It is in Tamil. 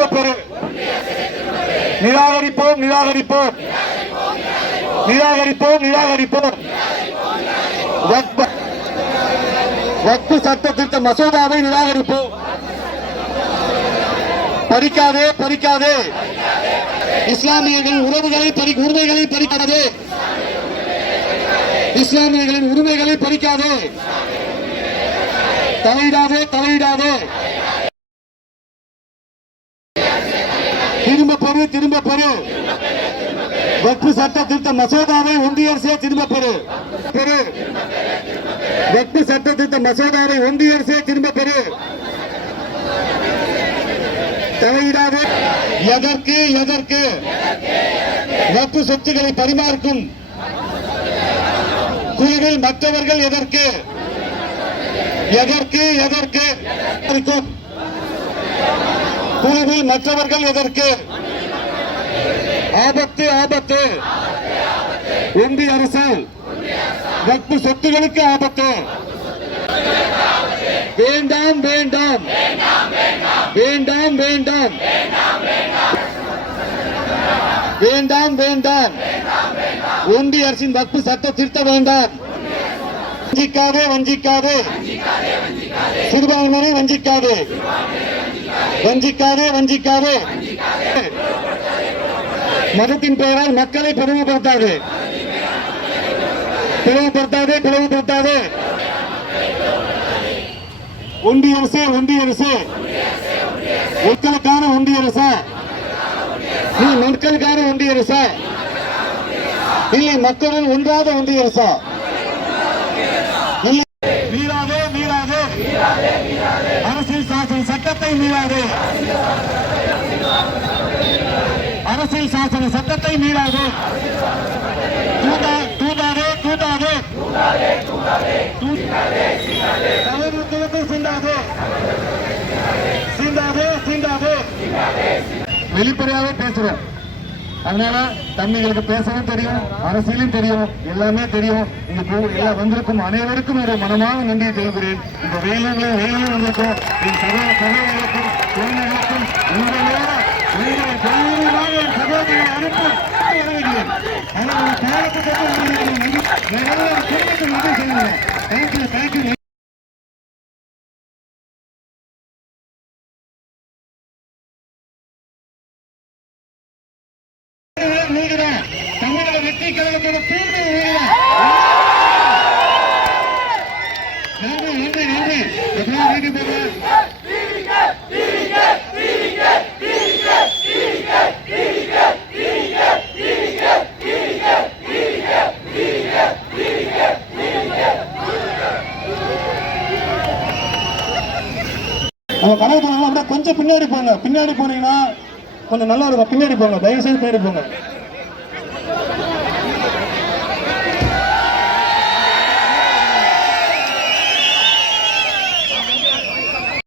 திரும்ப பெறு. நிராகரிப்போம் நிராகரிப்போம் நிராகரிப்போம் நிராகரிப்போம். வக்ஃப் சட்ட திருத்த மசோதாவை நிராகரிப்போம். பறிக்காதே பறிக்காதே. இஸ்லாமியர்களின் உரிமைகளை பறிக்காதே. இஸ்லாமியர்களின் உரிமைகளை பறிக்காதே. தலையிடாதே தலையிடாதே. திரும்ப பெறு திரும்ப பெறு. வக்ஃப் சட்ட திருத்த மசோதாவை ஒன்றிய அரசே திரும்ப பெறு. வக்ஃப் சட்ட திருத்த மசோதாவை ஒன்றிய அரசே திரும்ப பெறு. தலையிடாதே. எதற்கு எதற்கு வக்ஃப் சொத்துக்களை பரிமாறும் குழுவில் மற்றவர்கள் எதற்கு எதற்கு எதற்கு குழுவில் மற்றவர்கள் எதற்கு? ஆபத்து ஆபத்து. ஒன்றிய அரசு வக்ஃப் சொத்துகளுக்கு ஆபத்து. வேண்டாம் வேண்டாம் வேண்டாம் வேண்டாம் வேண்டாம் வேண்டாம். ஒன்றிய அரசின் வக்ஃப் சட்ட திருத்த வேண்டாம். வஞ்சிக்காதே வஞ்சிக்காதே. சிறுபான்மையினரை வஞ்சிக்காதே வஞ்சிக்காதே வஞ்சிக்காதே. மதத்தின் பெயரால் மக்களை பிளவுபடுத்தாதே பிளவுபடுத்தாதே பிளவுபடுத்தாதே. ஒன்றிய அரசு ஒன்றிய அரசு மக்களுக்கான ஒன்றிய அரசா? நீ மக்களுக்கான ஒன்றிய அரசா இல்லை மக்களுடன் ஒன்றாத ஒன்றிய அரசா? மீறாதே மீறாதே. அரசியல் சாசன சட்டத்தை மீறாதே. அரசியல் சாசன சட்டத்தை மீறாதே. தூதாதே தூதாதே. தவறுகளுக்கு சீண்டாதே சீண்டாதே சீண்டாதே. வெளிப்படையாவே பேசுறோம். அதனால தம்பிகளுக்கு பேசவும் தெரியும், அரசியலும் தெரியும், எல்லாமே தெரியும். இங்க எல்லாம் வந்திருக்கும் அனைவருக்கும் ஒரு மனமாக நன்றியை தெரிவிக்கிறேன். இந்த வெயிலும் வந்திருக்கும் என் சகோதரர்களுக்கும் குழந்தைகளுக்கும் உங்களுடைய சகோதரியை அனுப்பும் தேங்க்யூ தேங்க்யூ. தமிழக வெற்றி கழகத்தோட தூய்மை நன்றி நன்றி நன்றி. அவங்க கனவு போனாலும் அப்படியே கொஞ்சம் பின்னாடி போங்க. பின்னாடி போனீங்கன்னா கொஞ்சம் நல்லா இருக்கும். பின்னாடி போங்க, தயவு செய்து பின்னாடி போங்க.